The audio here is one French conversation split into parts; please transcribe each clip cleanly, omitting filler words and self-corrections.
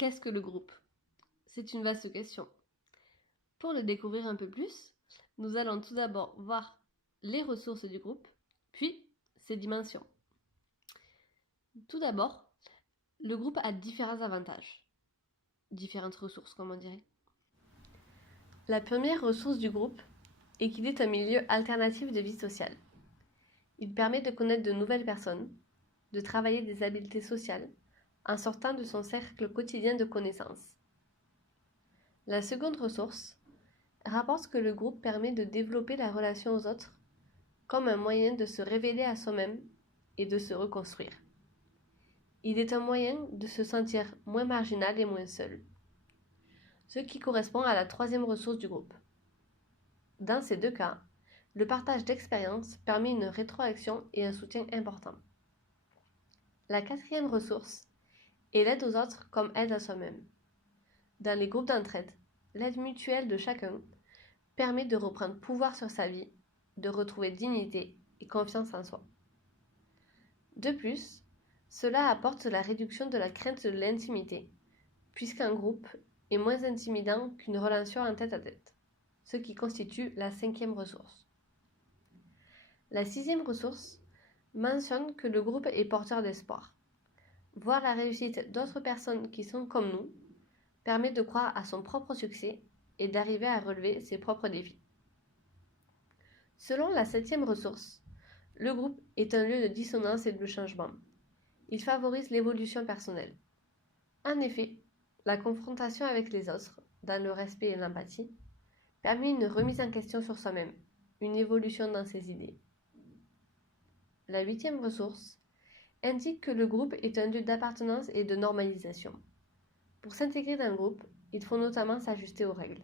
Qu'est-ce que le groupe? C'est une vaste question. Pour le découvrir un peu plus, nous allons tout d'abord voir les ressources du groupe, puis ses dimensions. Tout d'abord, le groupe a différents avantages. Différentes ressources, comme on dirait. La première ressource du groupe est qu'il est un milieu alternatif de vie sociale. Il permet de connaître de nouvelles personnes, de travailler des habiletés sociales, en sortant de son cercle quotidien de connaissances. La seconde ressource rapporte que le groupe permet de développer la relation aux autres comme un moyen de se révéler à soi-même et de se reconstruire. Il est un moyen de se sentir moins marginal et moins seul, ce qui correspond à la troisième ressource du groupe. Dans ces deux cas, le partage d'expériences permet une rétroaction et un soutien important. La quatrième ressource est l'aide aux autres comme aide à soi-même. Dans les groupes d'entraide, l'aide mutuelle de chacun permet de reprendre pouvoir sur sa vie, de retrouver dignité et confiance en soi. De plus, cela apporte la réduction de la crainte de l'intimité, puisqu'un groupe est moins intimidant qu'une relation en tête-à-tête, ce qui constitue la cinquième ressource. La sixième ressource mentionne que le groupe est porteur d'espoir. Voir la réussite d'autres personnes qui sont comme nous permet de croire à son propre succès et d'arriver à relever ses propres défis. Selon la septième ressource, le groupe est un lieu de dissonance et de changement. Il favorise l'évolution personnelle. En effet, la confrontation avec les autres, dans le respect et l'empathie, permet une remise en question sur soi-même, une évolution dans ses idées. La huitième ressource indique que le groupe est un lieu d'appartenance et de normalisation. Pour s'intégrer dans le groupe, il faut notamment s'ajuster aux règles.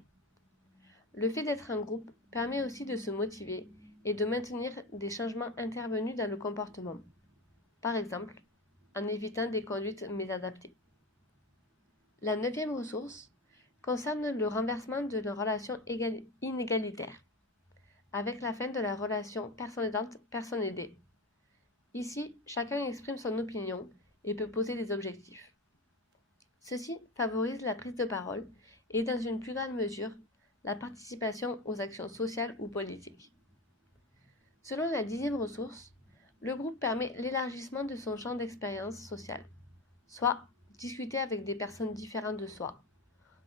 Le fait d'être en groupe permet aussi de se motiver et de maintenir des changements intervenus dans le comportement. Par exemple, en évitant des conduites mésadaptées. La neuvième ressource concerne le renversement de la relation inégalitaire, avec la fin de la relation personne aidante, personne aidée. Ici, chacun exprime son opinion et peut poser des objectifs. Ceci favorise la prise de parole et, dans une plus grande mesure, la participation aux actions sociales ou politiques. Selon la dixième ressource, le groupe permet l'élargissement de son champ d'expérience sociale, soit discuter avec des personnes différentes de soi,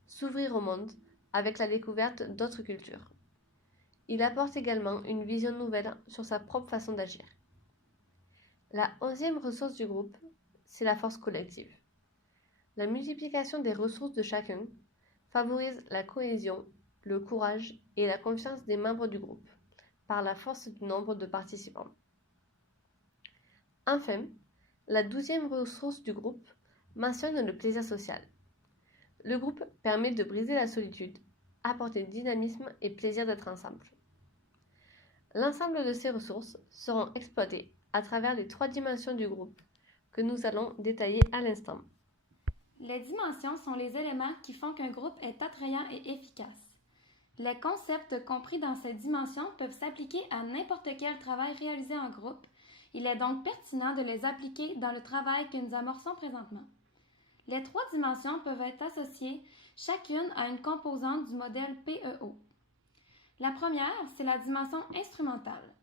s'ouvrir au monde avec la découverte d'autres cultures. Il apporte également une vision nouvelle sur sa propre façon d'agir. La onzième ressource du groupe, c'est la force collective. La multiplication des ressources de chacun favorise la cohésion, le courage et la confiance des membres du groupe, par la force du nombre de participants. Enfin, la douzième ressource du groupe mentionne le plaisir social. Le groupe permet de briser la solitude, apporter dynamisme et plaisir d'être ensemble. L'ensemble de ces ressources seront exploitées à travers les trois dimensions du groupe que nous allons détailler à l'instant. Les dimensions sont les éléments qui font qu'un groupe est attrayant et efficace. Les concepts compris dans ces dimensions peuvent s'appliquer à n'importe quel travail réalisé en groupe. Il est donc pertinent de les appliquer dans le travail que nous amorçons présentement. Les trois dimensions peuvent être associées chacune à une composante du modèle PEO. La première, c'est la dimension instrumentale.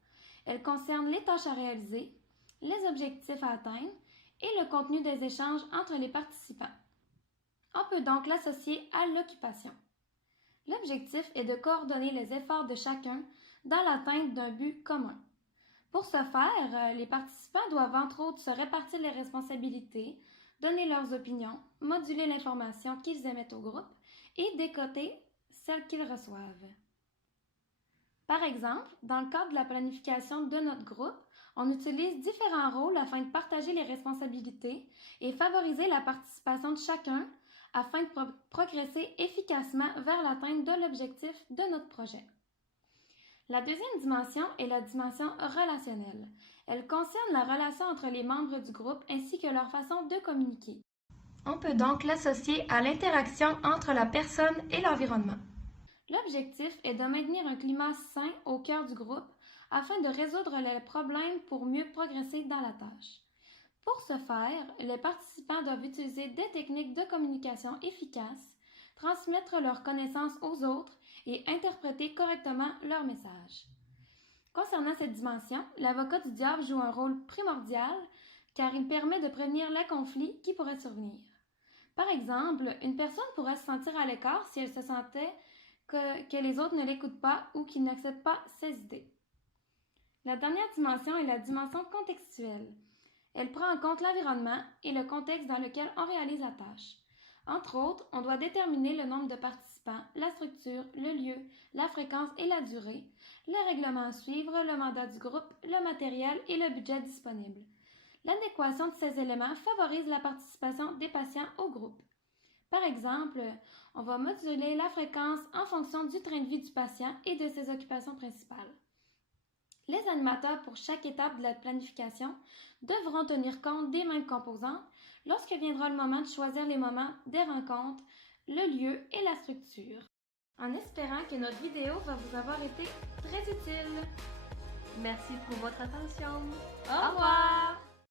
Elle concerne les tâches à réaliser, les objectifs à atteindre et le contenu des échanges entre les participants. On peut donc l'associer à l'occupation. L'objectif est de coordonner les efforts de chacun dans l'atteinte d'un but commun. Pour ce faire, les participants doivent entre autres se répartir les responsabilités, donner leurs opinions, moduler l'information qu'ils émettent au groupe et décoder celle qu'ils reçoivent. Par exemple, dans le cadre de la planification de notre groupe, on utilise différents rôles afin de partager les responsabilités et favoriser la participation de chacun afin de progresser efficacement vers l'atteinte de l'objectif de notre projet. La deuxième dimension est la dimension relationnelle. Elle concerne la relation entre les membres du groupe ainsi que leur façon de communiquer. On peut donc l'associer à l'interaction entre la personne et l'environnement. L'objectif est de maintenir un climat sain au cœur du groupe afin de résoudre les problèmes pour mieux progresser dans la tâche. Pour ce faire, les participants doivent utiliser des techniques de communication efficaces, transmettre leurs connaissances aux autres et interpréter correctement leur message. Concernant cette dimension, l'avocat du diable joue un rôle primordial car il permet de prévenir les conflits qui pourraient survenir. Par exemple, une personne pourrait se sentir à l'écart si elle se sentait que les autres ne l'écoutent pas ou qu'ils n'acceptent pas ses idées. La dernière dimension est la dimension contextuelle. Elle prend en compte l'environnement et le contexte dans lequel on réalise la tâche. Entre autres, on doit déterminer le nombre de participants, la structure, le lieu, la fréquence et la durée, les règlements à suivre, le mandat du groupe, le matériel et le budget disponible. L'adéquation de ces éléments favorise la participation des patients au groupe. Par exemple, on va moduler la fréquence en fonction du train de vie du patient et de ses occupations principales. Les animateurs pour chaque étape de la planification devront tenir compte des mêmes composantes lorsque viendra le moment de choisir les moments des rencontres, le lieu et la structure. En espérant que notre vidéo va vous avoir été très utile. Merci pour votre attention. Au revoir!